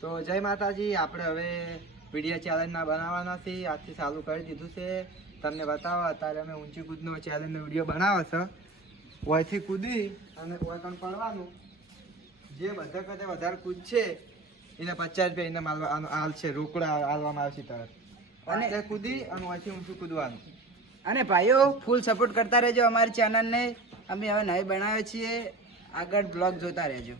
તો જય માતાજી. આપણે હવે વિડીયો ચેલેન્જના બનાવવાના છે. આજથી ચાલુ કરી દીધું છે. તમને બતાવો, અત્યારે અમે ઊંચી કૂદનો ચેલેન્જનો વિડીયો બનાવો છે. ઓયથી કૂદી અને ઓય કણ પડવાનું. જે બધા કરતા વધારે કૂદ છે એને 50 રૂપિયા એને હાલ છે, રોકડા હાલવામાં આવશે તરત. અને કૂદી અને ઓયથી ઊંચું કૂદવાનું. અને ભાઈઓ ફૂલ સપોર્ટ કરતા રહેજો અમારી ચેનલને. અમે હવે નવી બનાવીએ છીએ, આગળ બ્લોગ જોતા રહેજો.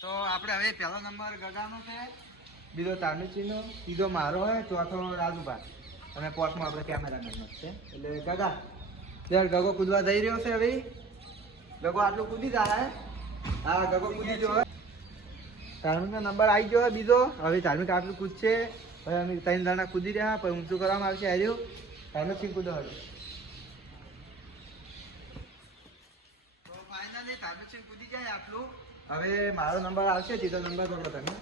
તો આપણે હવે પહેલો નંબર ગગાનો છે, બીજો તાનુચીનો, ત્રીજો મારો હોય, ચોથો રાજુભાઈ અને પોચમો આપણે કેમેરામેનનો છે. એટલે ગગા ત્યારે ગગો કૂદવા જઈ રહ્યો છે. હવે ગગો આટલું કૂદી જાય. હા, ગગો કૂદી ગયો હવે. ધાર્મિકનો નંબર આવી ગયો બીજો. હવે ધાર્મિક આટલું કૂદશે. હવે અમે 3 જણા કૂદી રહ્યા, પછી ઊંચું કરવામાં આવશે. હાર્યું ધાર્મિક સિંહ કૂદો હવે. તો ફાઇનલી ધાર્મિક સિંહ કૂદી જાય આટલું. હવે મારો નંબર આવશે, સીધો નંબર કરો તમે.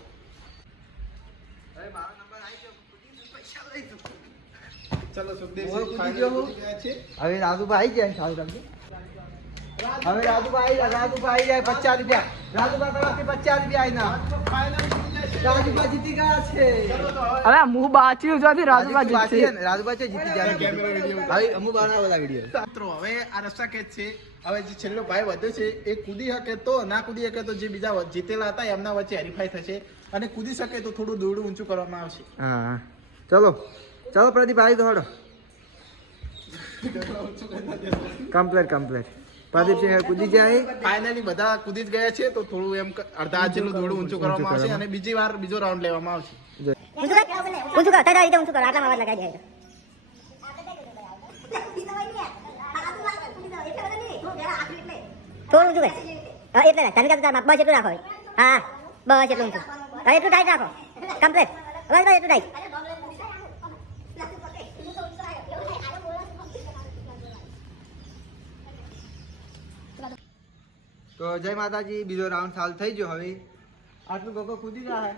હવે મારો નંબર આવી ગયો, કૂદી પૈસા લઈ દઉં. ચલો સુખદેવ કૂદી ગયો. હવે રાજુભાઈ આવી જાય. સારું તમને હવે રાજુભાઈ જાય 50 રૂપિયા. રાજુભાઈ તરફથી 50 રૂપિયા આવીના રાજુભાઈ જીતી ગયા છે. અરે હું બાચ્યું જોથી રાજુભાઈ રાજુભાઈ જીતી જાય. હવે અમુ બનાવેલા વિડીયો. મિત્રો હવે આ રસ્તા કે છે. હવે જે છેલ્લો ભાઈ વધ્યો છે એ કૂદી શકે તો, ના કૂદી શકે તો જે બીજા જીતેલા હતા એમના વચ્ચે હરીફાઈ થશે. અને કૂદી શકે તો થોડું દોરડું ઊંચું કરવામાં આવશે. હા, ચલો પ્રદીપભાઈ તો હડો. કમ્પ્લીટ પ્રદીપસિંહ કૂદી જાય. ફાઇનલી બધા કૂદી જ ગયા છે, તો થોડું એમ અડધા જેટલું દોરડું ઊંચું કરવામાં આવશે અને બીજી વાર બીજો રાઉન્ડ લેવામાં આવશે. ઊંચું કર તારી રીતે ઊંચું કર. આટલામાં અવાજ લગાઈ જાય. થોડું ઊંચું કર. હા, એટલે તને બસ એટલું રાખો. હા, બસ એટલું ઊંચું. હવે એટલું ટાઈટ રાખો. કમ્પ્લીટ. બસ એટલું ટાઈટ. તો જય માતાજી. બીજો રાઉન્ડ ચાલુ થઈ ગયો. હવે આટલું ગગો કૂદી જાય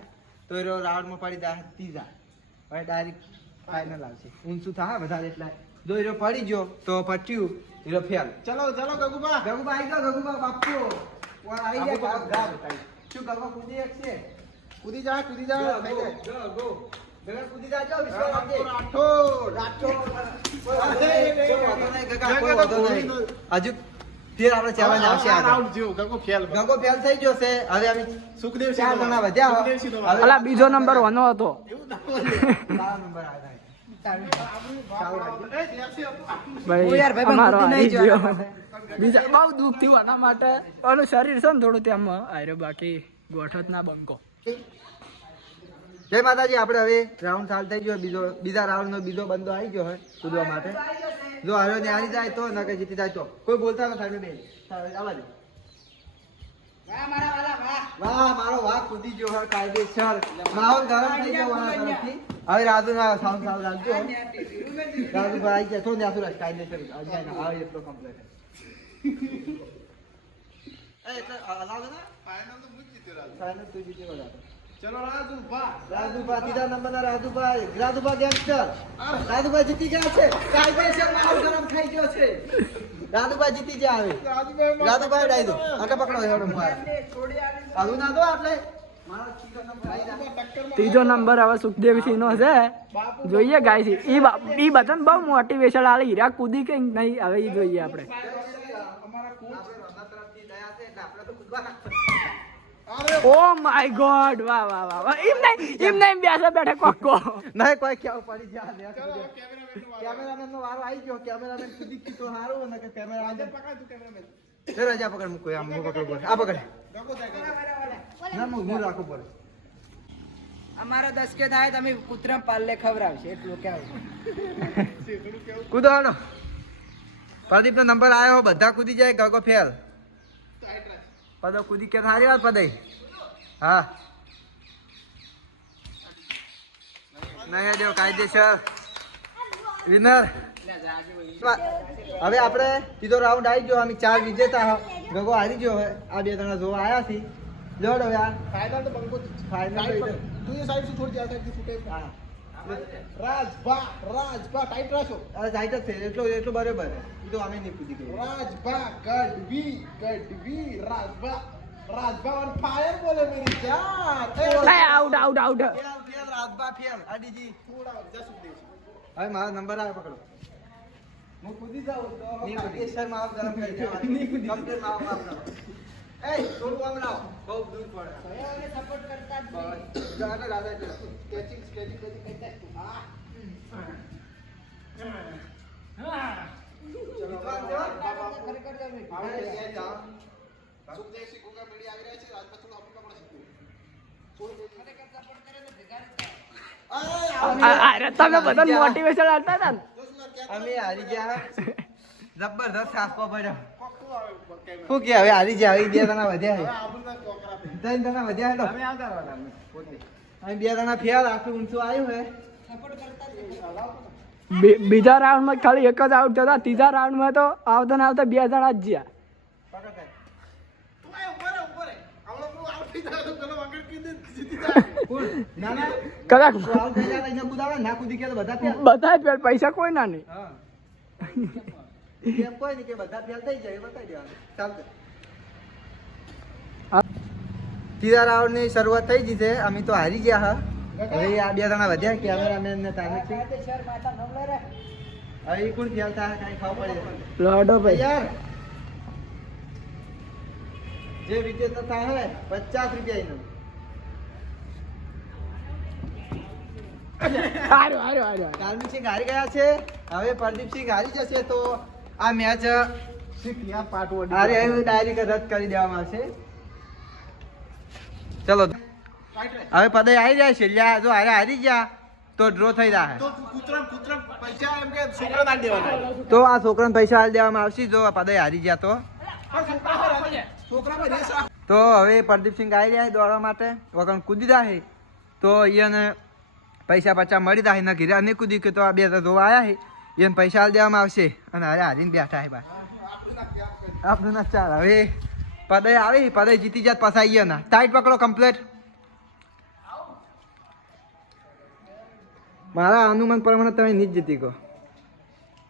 તો એ રાઉન્ડમાં પડી જાય ત્રીજા. હવે ડાયરેક્ટ ફાઇનલ આવશે. ઊંચું થાય વધારે એટલે જો એ પડી ગયો તો પટ્યું એ ફેલ. ચલો ગગુબા આવી ગયો. ગગુબા બાપુ આવી જાય. શું ગગો કૂદી શકશે? કૂદી જા થઈ જાય. ગગા કૂદી જાજો. વિશ્વાસ આપજે. હજુ ફેર આપણે ચેલેન્જ આવશે. રાઉન્ડ જો ગગો ફેલ થઈ ગયો છે. હવે અમે સુખદેવ 4 જણા વધ્યા. અલા બીજો નંબર વાનો હતો. સારો નંબર ભાઈ અમારો આવી ગયો. બીજા બહુ દુઃખ થયું આના માટે. આનું શરીર છે ને થોડું તેમ આયરો, બાકી ગોઠત ના બંકો. જય માતાજી. આપણે હવે રાઉન્ડ ચાલુ થઈ ગયો. બીજા રાઉન્ડનો બીજો બંદો આવી ગયો હોય કૂદવા માટે. જો હારો ને હારી જાય તો નકે જીતી જાય તો કોઈ બોલતા નથી. બેન આવા દે. વાહ મારો વાહ કૂદી ગયો હોય કાયદેસર. માહોલ ગરમ થઈ ગયો વાળા તરફથી. હવે રાજુ ના સાઉન્ડ રાખજો. રાજુ ભાઈ કે તો ન્યાસુ રાજ કાયદેસર આવે એટલો કમ્પ્લીટ. એટલે અલાવ ને ફાઇનલ તો મુજ જીત્યો. ફાઇનલ તું જીત્યો બધા. ચલો રાજુભા ત્રીજા નંબરના રાજુભા ગેંગસ્ટર. રાજુભા જીતી ગયા છે. કાયદેસર માહોલ ગરમ થઈ ગયો છે. રાજુભા જીતી ગયા. હવે રાજુભાઈ ડાઈ દો. આકે પકડો હેડો માર. આલુ ના દો એટલે ત્રીજો નંબર હવે સુખદેવ સિંહ નો છે. જોઈએ ગાય છે ઈ બધાને બહુ મોટિવેશન આલે. હીરા કૂદી કે નહીં હવે ઈ જોઈએ આપણે. Oh my God. વાહ. એમ નહીં બેસે બેઠે કોકો નહીં કોઈ કેવું પડી જાય. કેમેરામેન નો વારો આવી ગયો. કેમેરામેન કૂદી તો સારું ને કે કેમેરામેન પકડ. તું કેમેરામેન રજા પકડ. મૂકો આમ પકડો પડે. આ પકડ ના હું રાખવું પડે. અમારો 10 કે થાય તમે કૂતરા પાલ્લે ખવડાવશે એટલું કેવું. કૂદો હાલો. પ્રદીપ નો નંબર આવ્યો. બધા કૂદી જાય. ગગો ફેલ. પદો કૂદી કે સારી વાત પદે. હા નહીં દેવ કાયદેસર વિનર. હવે આપણે સીધો રાઉન્ડ આવી ગયો. અમે 4 વિજેતા. ગગો હારી ગયો. આ 2 જણા જોવા આવ્યા છે. જોડો યાર ફાઇનલ તો બંકો Final તો ટાઈટ ઈધર. તું એ સાઈડ થી છોડ દે આ સાઈડ થી છૂટે હા રાજભા ટાઈટ રાખો અરે સાઈડ જ છે એટલું બરોબર એ તો અમે નહીં કૂદી ગઈ રાજભા ગઢવી રાજભા ઓન ફાયર બોલે મેરી જાન out out out fail Rajba fail આડીજી થોડા જસું દે હવે મારો નંબર આવે પકડો હું કૂદી જાઉં તો નહીં કૂદી સર માવ ગરમ કરી દેવાનું નહીં કૂદી કમ્પ્લીટ માવ કરો એ થોડું આમ લાવો બહુ દૂર પડે સપોર્ટ કરતા જ બસ જાને દાદા એટલે સ્કેચિંગ કરતા હા વિદ્વાન જેવા? ખરેખર તમે સુખદેવસિંહ ગુગા મેળી આવી રહ્યા છે રાજભા થોડું આપી પકડો ખરેખર સપોર્ટ કરે તો ભેગા અરે તમે બધા મોટિવેશન આપતા હતા ને અમે હારી ગયા જબરદસ્ત સાસકો પડ્યો શું કે હવે હારી ગયા હવે બે જણા વધ્યા છે ત્રણ જણા વધ્યા છે તો અમે આવતા રહો અમે બે જણા ફેર આટલું ઊંચું આવ્યું હે સપોર્ટ કરતા જ બીજા રાઉન્ડમાં ખાલી એક જ આઉટ થતા ત્રીજા રાઉન્ડમાં તો આવતા ને આવતા 2 જણા જ જ્યાં ના ના કદાચ તો આઉટ થઈ જાય તો કુદાવે ના કૂદી કે તો બધા ફેલ બધા જ પૈસા કોઈ ના નહીં હા એમ કોઈ નહીં કે બધા ફેલ થઈ જાય એ બતાવી દેવાનું ચાલશે ત્રીજા રાઉન્ડ ની શરૂઆત થઈ ગઈ છે અમે તો હારી ગયા હા હવે આ બે જણા વધ્યા કેમેરામેન ને તાને છે શેર માતા નમ લે રે હવે ઈ કોણ ફેલ થાય કાંઈ ખબર પડે લડો ભાઈ યાર જે વિજેતા થાય હવે 50 રૂપિયા એનું હાર્યો કાલમીસિંહ હારી ગયા છે હવે પ્રદીપસિંહ હારી જશે તો આ મેચ શીખ્યા પાટવડી હારે હવે ડાયરેક્ટ રદ કરી દેવામાં આવશે ચલો હવે પદે આવી જાય છે લ્યા જો હારે હારી ગયા તો ડ્રો થઈ જાય તો કૂતરમ પૈસા એમ કે છોકરા ના દેવાના તો આ છોકરાને પૈસા હાલ દેવામાં આવશે જો પદે હારી ગયા તો છોકરામાં રેસ તો હવે પ્રદીપસિંહ આવી રહ્યા છે દોડવા માટે વગર કૂદી જાય તો એને પૈસા પચા મળી જાય ને ઘીરા નહીં કૂદી કે તો આ બે જોવા આવ્યા છે એને પૈસા હાલ દેવામાં આવશે અને હારે હારીને બેઠા છે ભાઈ આપણું ના ચાલ હવે પદે આવી પદે જીતી જાત પાછા આવીએ ના ટાઈટ પકડો કમ્પ્લેટ મારા અનુમાન પ્રમાણે તમે નહીં જ જીતી ગયો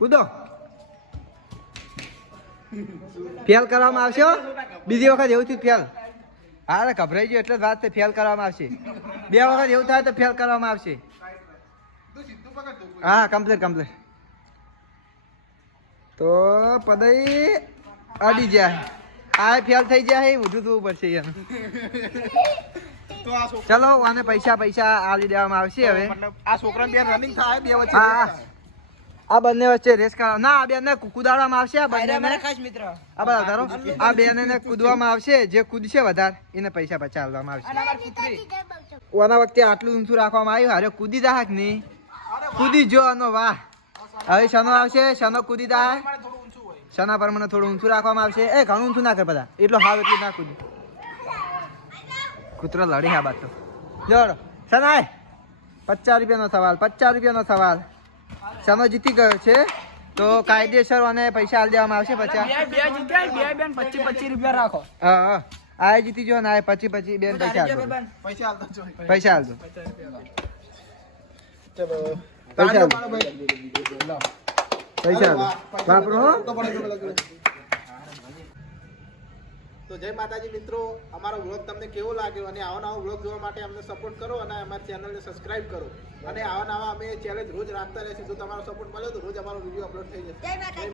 કૂદો ફેલ કરવામાં આવશે હો. બીજી વખત એવું થયું ફેલ હા ગભરાઈ ગયો એટલે જ વાત ફેલ કરવામાં આવશે 2 વખત એવું થાય તો ફેલ કરવામાં આવશે હા કમ્પ્લીટ તો પદઈ અડી જાય આ ફેલ થઈ જાય ઊંધું થવું પડશે એનું તો આ છોકરા ચલો આને પૈસા આલી દેવામાં આવશે હવે મતલબ આ છોકરા બે રનિંગ થાય બે વચ્ચે હા આ બંને વચ્ચે રેસ કરાવ ના આ બેને કુદાડવામાં આવશે આ બંને ખાસ મિત્ર આ બધા ધારો આ બેને કૂદવામાં આવશે જે કૂદશે વધારે એને પૈસા પચા આપવામાં આવશે અમાર પુત્રી ઓના વખતે આટલું ઊંચું રાખવામાં આવ્યું હારે કૂદી દાહક નહીં કૂદી જો આનો વાહ હવે શનો આવશે શનો કૂદી દાહ થોડું ઊંચું હોય શના પ્રમાણે થોડું ઊંચું રાખવામાં આવશે એ ઘણું ઊંચું ના કર બધા એટલો હાવ એટલું ના કૂદી કૂતરો લડી હા બાત તો જોડો શનાય 50 રૂપિયાનો સવાલ શનો જીતી ગયો છે તો કાયદેસર અને પૈસા આલી દેવામાં આવશે 50 બે જીત્યા બે 25 રૂપિયા રાખો હા આ જીતી જો ને આ 25 બેન પૈસા આલજો પૈસા આલતા જો પૈસા આલજો ચલો પૈસા તાળીઓ મારો ભાઈ પૈસા આલજો વાપરો હો તો પડે તો જય માતાજી મિત્રો અમારો વ્લોગ તમને કેવો લાગ્યો અને આવા નવા વ્લોગ જોવા માટે અમને સપોર્ટ કરો અને અમારી ચેનલને સબસ્ક્રાઇબ કરો અને આવા નવા અમે ચેલેન્જ રોજ રાખતા રહેશું જો તમારો સપોર્ટ મળ્યો તો રોજ અમારો વિડીયો અપલોડ થઈ જશે જય માતા